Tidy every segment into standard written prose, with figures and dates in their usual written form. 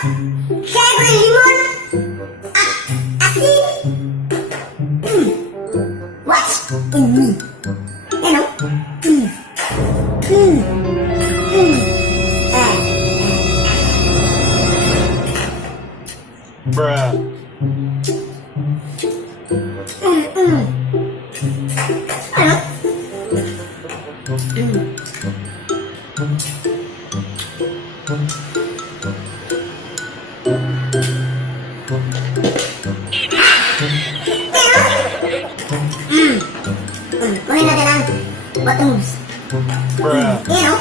Kaya ko ng limon at asin. What's in me? Yan o. Bruh. Ano? Kunin natin ang bottoms. Bruh. Yan o.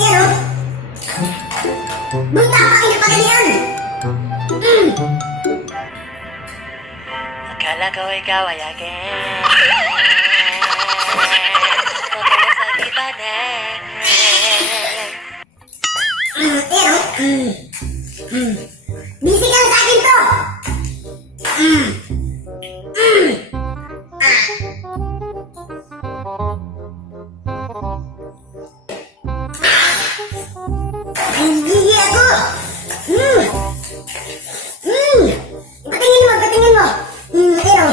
Yan o. Bunta pa kayo Pagadian. Akala ko ikaw ay akin. Totoo sa gibanan. Yan o. Busy ka sa akin to. Gigi ako. Patingin mo, patingin mo. Yan o.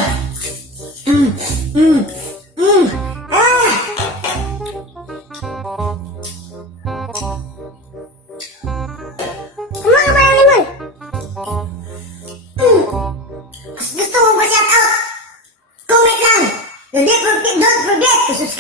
Kumain ka ba ng limon? Gusto mo ba shout out? Comment lang. Don't forget to subscribe.